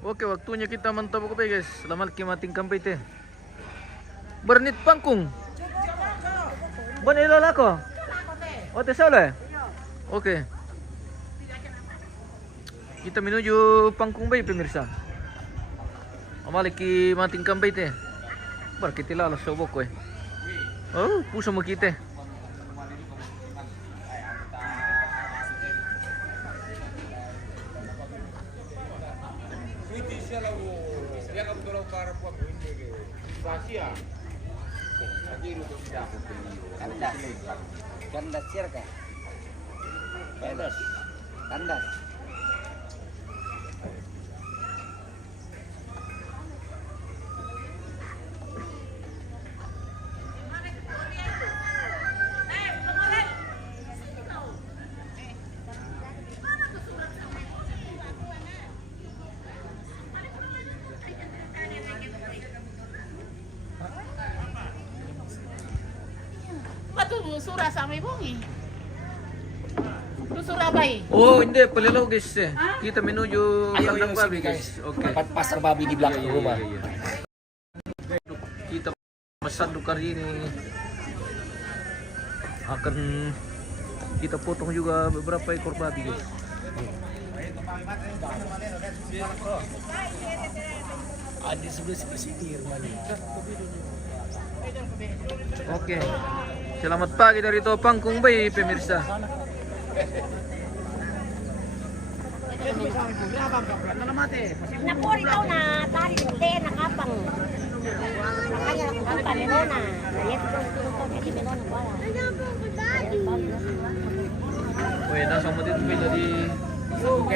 Oke, waktunya kita mantap oke guys. Selamat kimating kampay teh. Bernit pangkung. Bon ilola ko. O te sole. Oke. Kita menuju pangkung bay pemirsa. Amaliki mating kampay teh. Bar kita lalas sobok ko eh. Oh, puso mo kita. Kandas cerca. Kandas. Kandas. Surah sama ibu nih. Itu Surabaya. Oh, hindi palilaw guys eh. Kita menuju kandang babi guys. Oke. Pasar babi di belakang rumah. Kita masanduk hari ini akan kita potong juga beberapa ekor babi guys. Ada sebelah sini rumahnya. Oke. Selamat pagi dari Pangkung Bay pemirsa. Napuri daw na tari de nakapang. Makanya nakukutan ni Nona. Kaya tutong kasi ni Nona wala. Weh, nasa mo dito bila di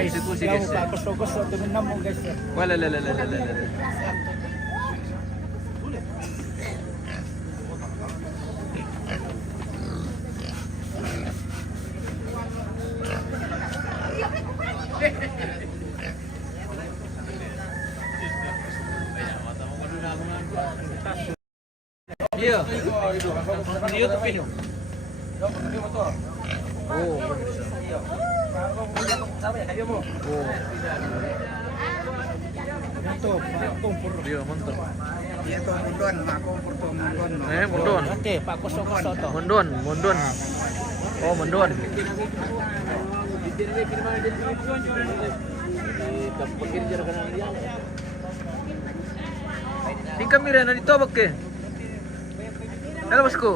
eksekusi guys. Gusto tingnan mo guys. Wala la. Iya. Di YouTube ini. Oh, pemirsa. Oh. Iya, mantap. Iya to mundon, ako porto mundon. Mundon. Oke, Pak Koso to. Mundon. Oh, mundon. Ini kamera na dito bak ke? Ano bosku?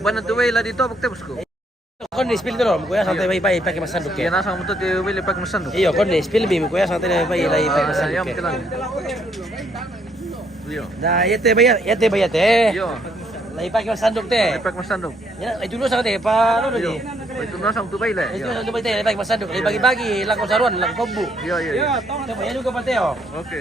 Banat tuway la dito bak te bosku. Kon spill dulu, kuya santai bayi pakai mas sanduk Iya ya. nasa mo to ti wili pak masandok. Iyo, kon spill mi kuya santai bayi lagi pakai mas Ayam sanduk. telang. Iya. Nah, yate bayat teh. Iya. Lagi pakai mas sanduk teh. Pak masandok. Ya, itu dulu santai pa ano Iya. ni. Itu nasa mo tuway la. Itu sanduk bayi teh lagi pakai mas sanduk. Lagi bagi-bagi lang saruan, lang kombu. Iya. Coba ya juga pate oh. Oke.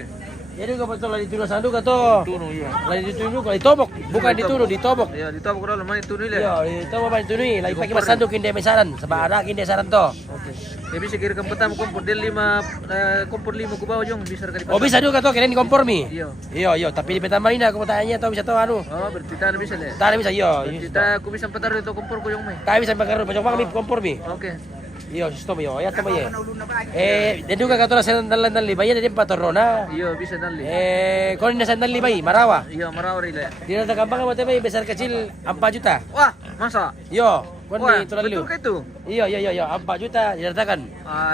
Ya juga betul lagi tuno sanduk atau Tuno iya. lagi ditunduk, lagi tobok, bukan dituno, ditobok. Iya, ditobok ro man itu nila. Iya, ditobok pa dituni, lagi pakai mas sanduk hindi mesaran, sa baara hindi saran to. Oke. Jadi sikir kan pertama kompor del 5 kompor 5 ku bawa jong bisa ka Oh bisa juga to, kirain kompor mi. Iya. Iya, tapi di petama ini aku tanya to bisa to anu. Oh, berarti tan bisa le. Tadi bisa iya. Kita ku bisa petar itu kompor ku jong mai. Kami bisa pakai pajak kami kompor mi. Oke. Iya, sistem iya, ya tama ya. Dan juga kata orang dalan dan libay na din patorona. Iya, bisa nali. Kung na sandan libay, marawa. Iya, marawari le. Di na gampang mo tayo besar kecil 4 juta. Wah, masa? Yo, kung Wah, di tulad betul liu. ka itu? Iya, 4 juta dinyatakan.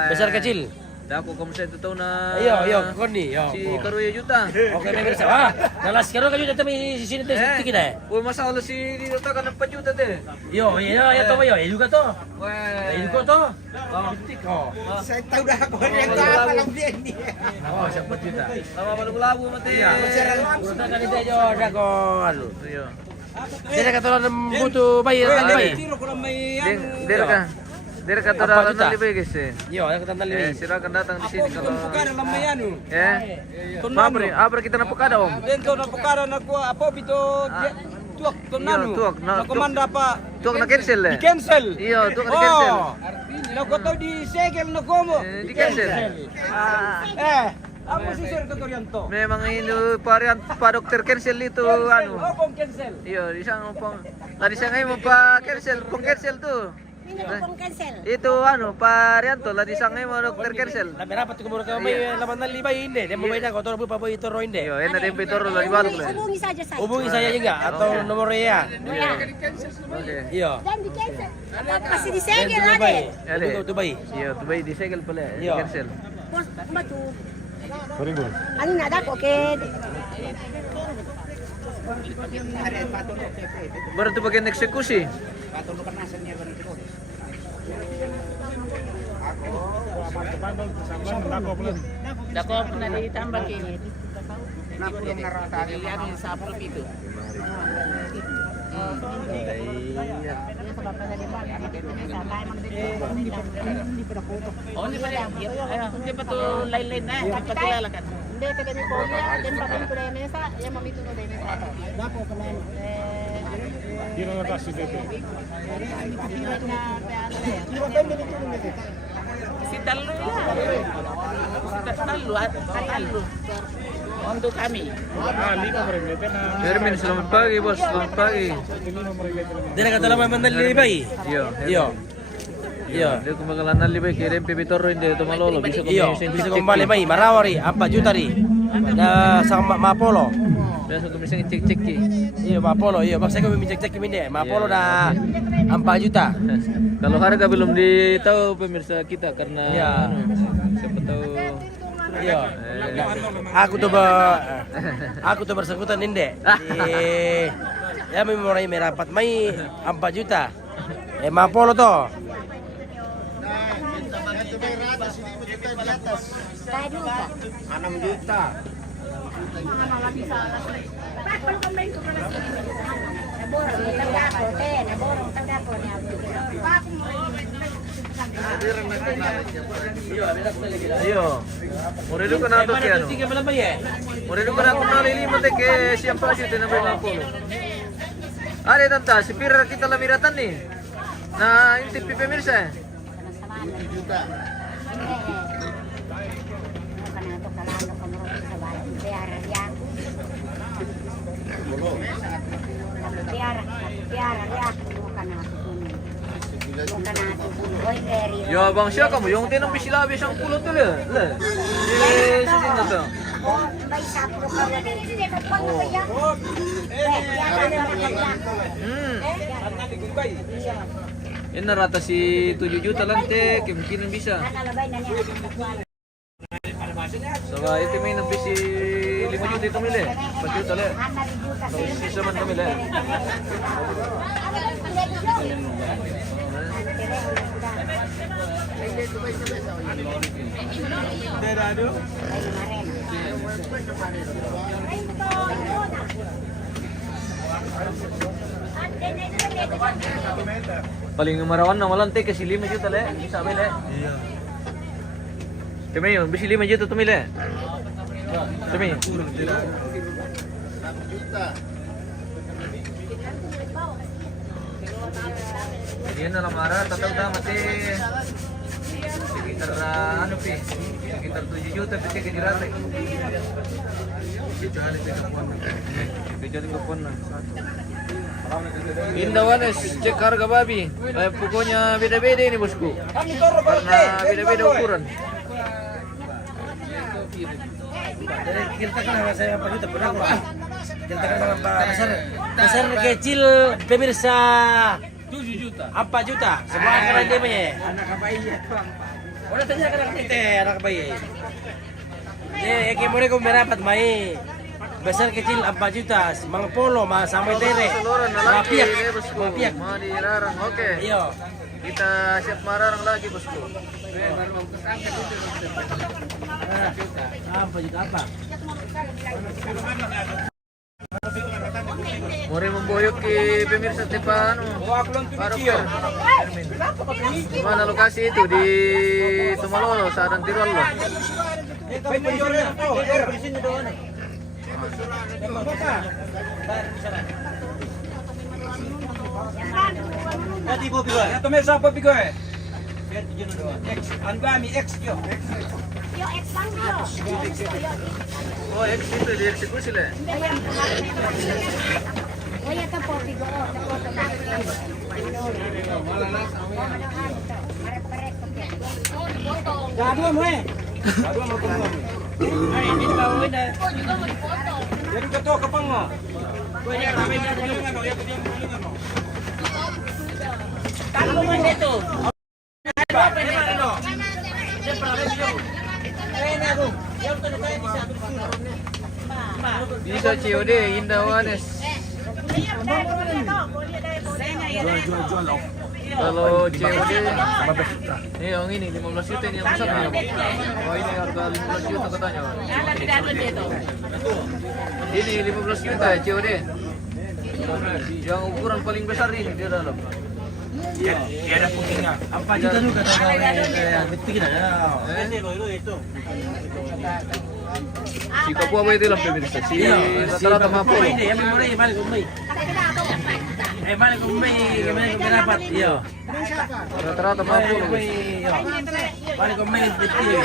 Besar kecil. Dako kamu saya tahu na. Iya, koni, yo. Si Karuya Juta. Oke, may bersa. Ah, nalas karo kayo dito may sisini tayo sa tikin eh. Oh, masalah si dito ka ng 4 juta te. Yo, iya to yo. Juga to. Wah. Juga to. Titik oh. Saya tahu dah aku yang apa lang din ni. Oh, 4 juta. Lama balu-labu mate. Iya. Urta kan ito yo dago ano. Iya. Dere ka to ng buto bayar kan bay. Tiro ko lang may Dia kata 4 dalam juta. nanti guys ya. Yo, ako tan dali. Sila akan datang di sini kalau. pukara lang may ano. Apa kita napakada om? Dentro na pukara na ko apo bito tuak tonano. Iya, tuak, na- Nakomanda pa Tuh na cancel di eh. cancel. Iya, tuh di cancel. Nakoto di segel na komo. Di cancel. Ako si Sir Katorianto. Memang ini varian Pak Dokter cancel itu anu. Oh, kung cancel. Iya, di sana pang. Tadi saya ngayon pa cancel, pang cancel tuh. Hindi ko pong cancel. Itu Pak Rianto lah disangay mo Dr. Cancel. Na merapat ko muna ka may laman ng libay hindi. Di mo ba na kotor po paboy ito hindi. Yo, yan na din pitoro lah ibalo lah. Hubungi saja saya. Hubungi saya juga atau nomor ya. Ya. Okay. Iya. Dan di cancel. Pasti disegel Itu ada. Dubai. Ade. Itu Dubai. Yo, tubay disegel pala. Yo. Cancel. Bos, batu. Ano na dako ke? Baru tu bagian eksekusi. Dako na ditambah kini. Dilihat sa approve itu. Oh, hindi pa yan. Hindi pa to lain-lain na. Hindi pa kilala ka. Hindi ka din ko niya. Dan pa kami ko na mesa. Yan mamito na din mesa. Dako ka na. Si Talo ya. Talo. Untuk kami. Ermin, selamat pagi bos, selamat pagi. Di na katala may mandal libay. Yo, Iyo. Iyo. Dia kembanggalan libay kirim pitoro hindi itu malolo bisa Iyo. kumisin. Bisa kembali may marawari 4 juta ri. Na sa Mapolo. Biasa kumisin cek-cek ki. Iya, Mapolo. Iya, baksa kami cek-cek kami Mapolo na 4 juta. Kalau harga belum ditahu pemirsa kita karena Iya. siapa tahu. Iya. Aku tuh bersangkutan inde. Ya memori merapat mai 4 juta. Mapolo toh. Kaya dulu ka. 6 juta. Naborong tanda ko, naborong tanda ko niya. Iyo. Murido ko na to kaya no. Tiga malam ya. Murido ko na kung naliliman de ke siapa sih na ba Apollo. Are tanta, si Pira kita lamiratan nih. Na intip pemirsa. Ya bang siya kamu yung tinang bisilabi siyang pulot tuloy. Le. Susin na to. Yan narata si 7 juta lang te, kemungkinan bisa. So ito may nang bisi 5 juta ito mili. 4 juta le. So sisa man kami le. Paling marawan na walang te kasi 5 juta le. Sabi le. Iya. Kami yun, bisi 5 juta tumili. Kami. Yan na lang mara, tataw mati. Sekitar ano pi? Sekitar 7 juta pi kaya dirate. Jadi kupon na. Indawanes, cek harga babi. Pokoknya beda-beda ini bosku. Karena beda-beda ukuran. Jadi kita kan saya 4 juta pernah gua. Kita kan besar besar kecil pemirsa 7 juta. 4 juta. Semua keren dia punya. Anak bayi ya. Udah tanya kan anak bayi. Ya, kayak mau kau merapat mai. Besar kecil 4 juta, Mang Polo, Mang Sampai Tere, Mapiak, Mapiak. Mau dilarang, oke. Iya. Kita siap mararang lagi bosku. Apa juta apa? Mori memboyok ke pemirsa Tepan. Mana lokasi itu di Tumalolo, Sadang Tirol loh. Ito may sa pabigo eh. X, ang gami X yo. Yo, ex lang yo. Oh, X itu dieksekusi lah. Oye, tampoco digo, tampoco Dua mo eh. Dua mo kung mo. Ay, hindi pa uwi na. Jadi ka to kapang mo. Kuya, kami na dito. Talo man dito. Bisa COD, Indah Wanes. Kalau COD, ini yang ini 15 juta ini yang besar nih. Oh ini harga 15 juta katanya. Ini 15 juta ya COD. Yang ukuran paling besar ini di dalam. Ya ada putihnya. Apa juta juga kata betul na. Si Papua ba ito lang pemirsa? Si rata-rata mga polo. Hindi, yan mo rin, balik umay. Balik umay, kami dapat. Iyo. Rata-rata mga polo. Balik umay, dito.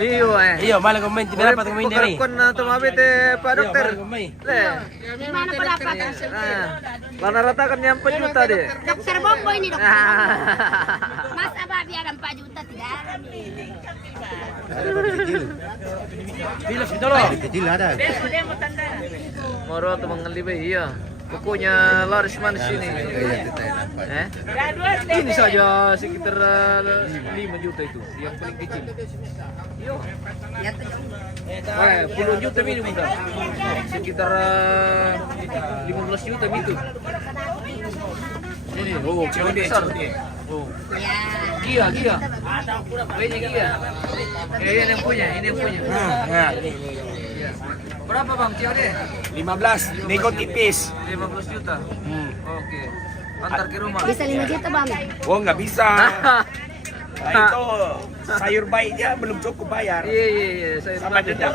Iyo eh. Iyo, balik umay, dapat umay din. Pagkarkon na tumabit Pak Dokter. Balik umay. Le. Gimana pendapat? Mana ratakan yang 4 juta deh. Dokter Bombo ini dokter. Mas apa biar 4 juta tidak? Bilas gitu loh. Moro atau mengalibay iya. Pokoknya laris manis ini. Ini saja sekitar 5 juta itu yang paling kecil. Yo. 10 juta minimum dah. Sekitar 15 juta itu. Ini COD besar. Oh. Gia. Ini Gia. Ini yang punya. Berapa bang COD? 15. Nego tipis. 15 juta. Oke. Antar ke rumah. Bisa 5 juta bang? Oh nggak bisa. Nah, itu sayur bayinya belum cukup bayar. Iya, saya Sama dendam.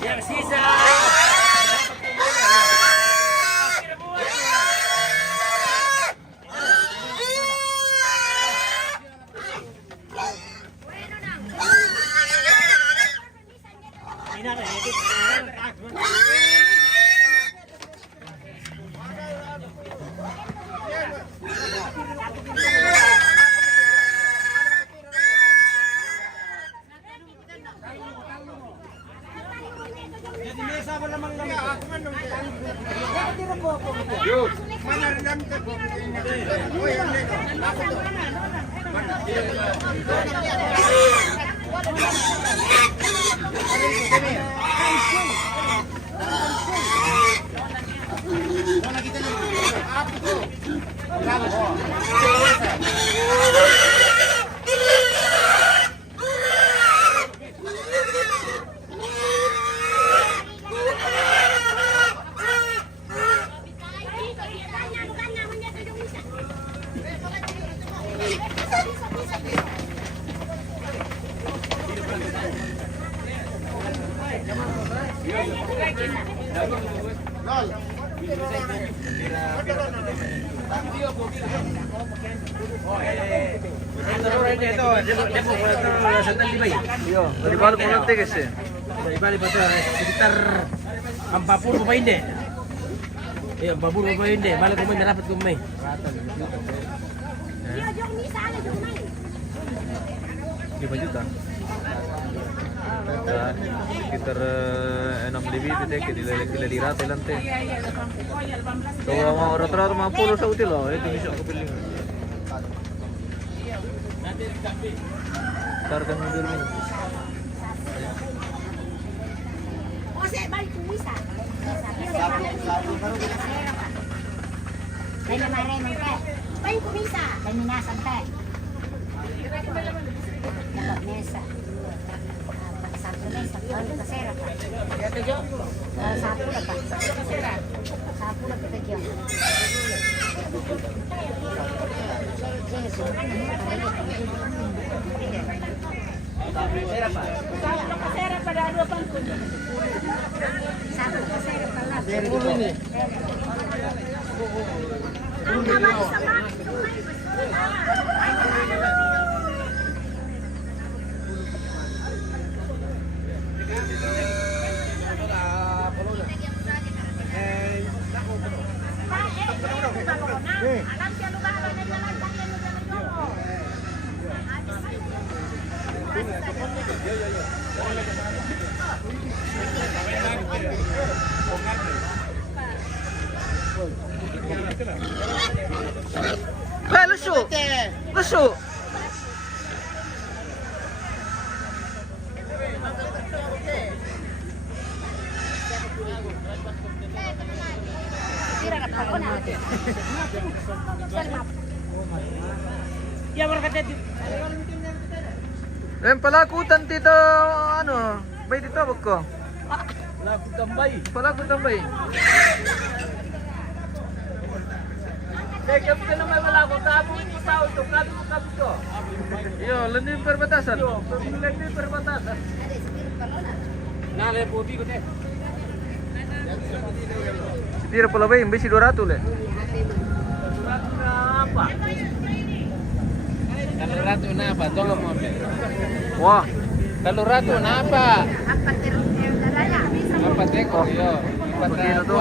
Yang sisa. Iya, dari balik pulau nanti guys ya. Dari Bali betul sekitar 40 pemain deh. Iya, 40 pemain deh. Balik pemain dapat pemain. Dia jong bisa ada jong main. 5 juta. Dan sekitar 6 lebih itu deh, kira di rata lantai. Kalau mau rata-rata 50 sauti loh, itu bisa aku pilih. Ntar kan mundur nih. Oh, saya balik ke bisa. Kaya maremong ka. Balik ke bisa. Dan minasan ka. Dapat mesa. Satu mesa. Ano kasera pa? Sapo na pa. Sapo na kita diyan. Kasera pa dalo pang kuno. Sapo kasera pa lang. Ulo ni. Ang naman sa mga Luso! Luso! Ya berkata Yan palakutan tito, ano, bay dito wag ko. Lagu tambay. Palakutan bay. Kaya kami ka naman wala ko tabo mo tao ito. Kami mo kami to. Yo, landi perbatasan. Lagi perbatasan. Nale puti ko deh. Tira pala bay, bay si 200 le. Apa? Kalau ratu napa? Tolong mo. Wah, Kalau ratu napa? Apa teko yo? begini tuh.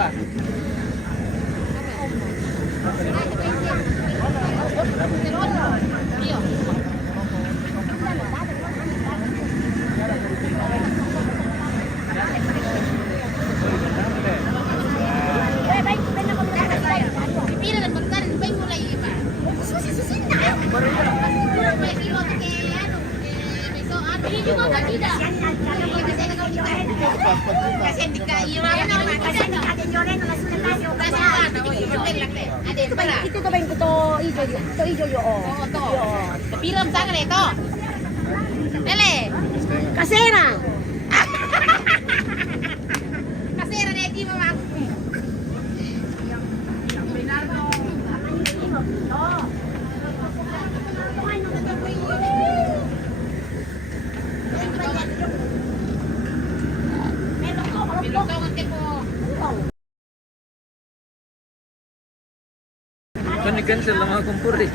Kasi hindi ka iwan naman. Kasi hindi ka din yun. Ito ba yung ito ijo yo? Ito ijo yo. Oo, ito. piram tangan ito. Dale. Kasera. Kasera na di mama. Kan cancel lang ako kumpuri.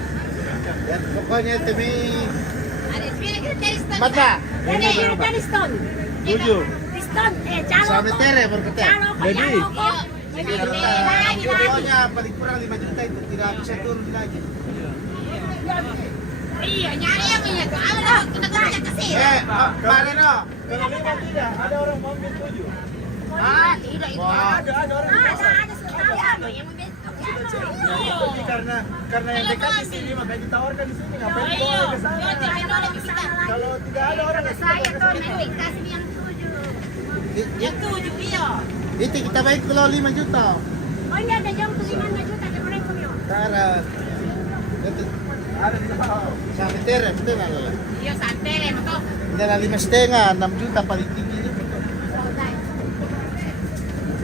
Pokoknya itu mi. Mata. Ini dari stone. Tujuh. Stone. Jalo. Sampai tere berkata. Jalo. Baby. Baby. Pokoknya paling kurang 5 juta itu tidak bisa turun lagi. Iya, nyari yang punya tuh. Awal kita kerja kasih. Kemarin no. Kalau 5 tidak, ada orang mau ambil 7. Ah, tidak itu. Ada orang. Ada sekali. Karena yang dekat di sini makanya ditawarkan di sini ngapain Ayo, dibawa ke yo sana? jangan oleh kita. Kalau tidak ada orang yang Saya tuh nanti kasih yang 7. Yang 7 iya. itu kita baik kalau 5 juta. Oh iya, ada jam tuh 5 juta. Ada mereka yuk. Cara ada di bawah. Sampai tere, betul nggak lo? Iya santai betul. Udah 5,5, 6 juta paling tinggi itu.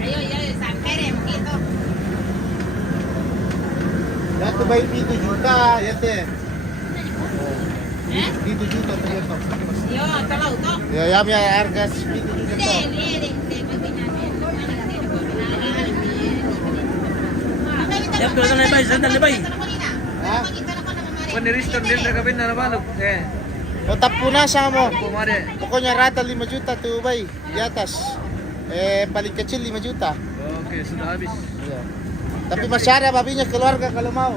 Ayo iya santai begitu. Ya tuh baik 7 juta ya teh. Eh? 7 juta tuh ya toh. Yo, tahu tuh. Ya ya harga 7 juta. Ya, tuloy na bay, sandali bay. Hah? Kan ni-restore din na kabin na nabalog. Tetap punasa mo. Pumade. Pokoknya rata 5 juta tuh bay di atas. Paling kecil 5 juta. Oke, sudah habis. Iya. Tapi masih ada babinya keluarga kalau mau.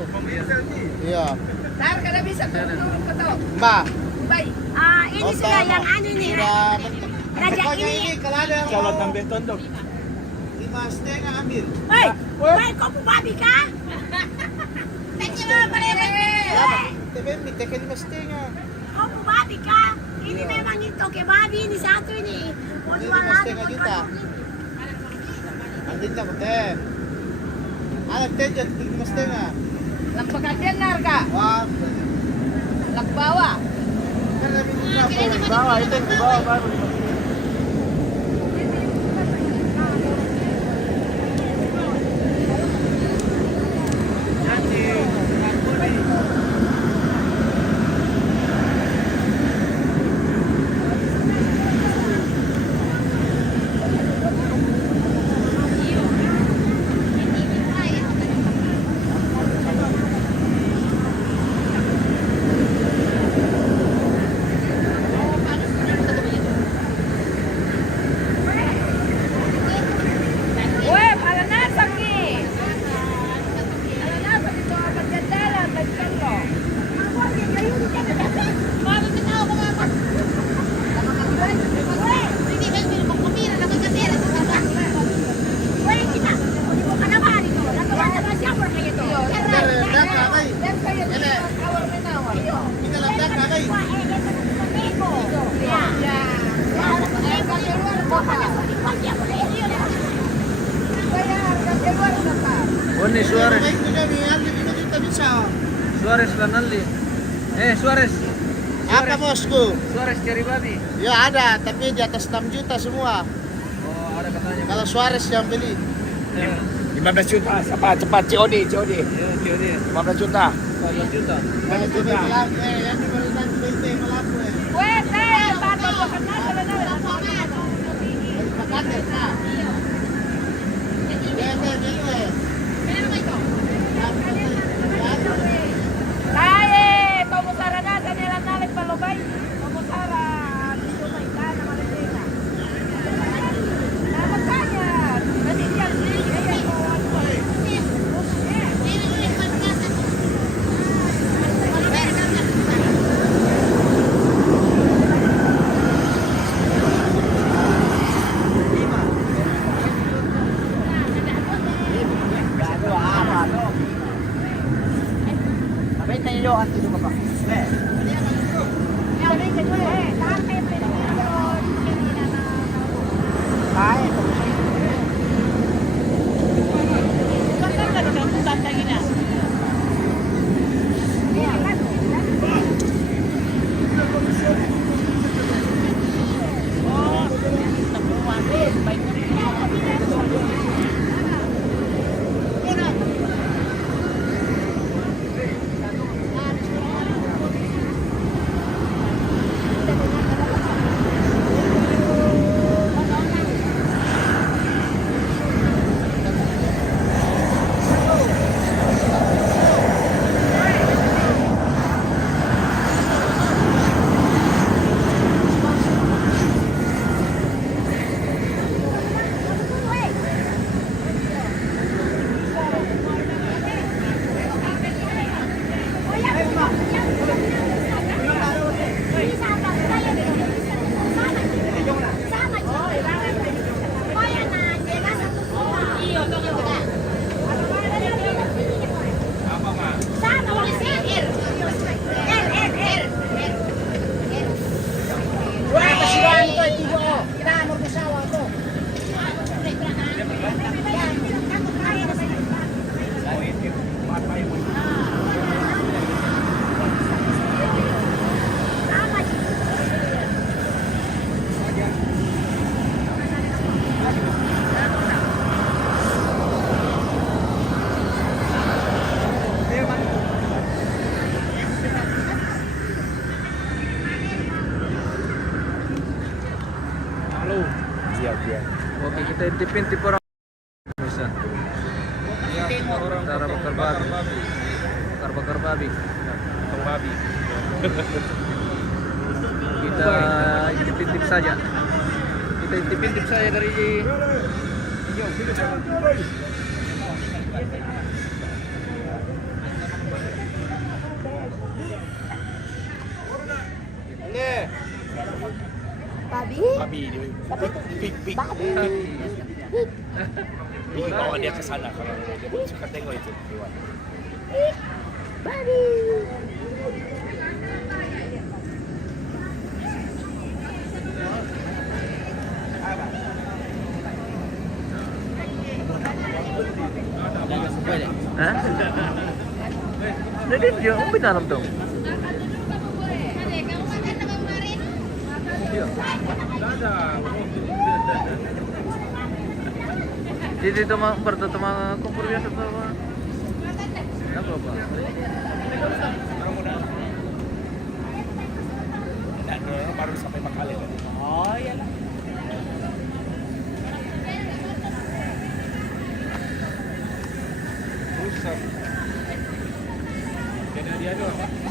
Iya. Tar kada bisa turun ke to. Mbak. Bay. Ah, ini Oh, sudah tama. yang anu nih. Sudah Raja pokoknya ini. ini kalau ada yang Calon mau tambah tondok. 5,5 ambil. Woi, woi, kau babi kah? Tanya mama pare. Tapi ini tekan 5,5. Kau babi kah? Ini memang itu ke babi ini satu ini. Mau Ini jual lagi. 5,5 juta. Andin lang teh. Anak teh jadi 5,5. Lampagaden na harga. Wah, Lagbawa. kan lebih murah po. Di bawah itu yang di bawah baru 5,5. Suarez. Suarez Ronaldo. Suarez. Apa bosku? Suarez cari babi. Ya ada, tapi di atas 6 juta semua. Oh, ada katanya. Kalau Suarez yang beli. 15 juta. Cepat, cepat. COD. Iya, COD. 15 juta. 14 juta. Yang diberikan PT melaku. Siap, siap. Oke, kita intip-intip orang. Bisa. Cara bakar babi. Bakar babi. Potong babi. Kita intip-intip saja. Kita intip-intip saja dari Babi. Pik. Pik bawa dia ke sana kalau dia suka tengok itu hewan. Hah? Jadi dia mau dalam dong. Jadi itu mah bertemu kompor biasa tuh mah. Apa? Nah, baru sampai Makale tadi. Oh, iya lah. Rusak. Kena dia doang.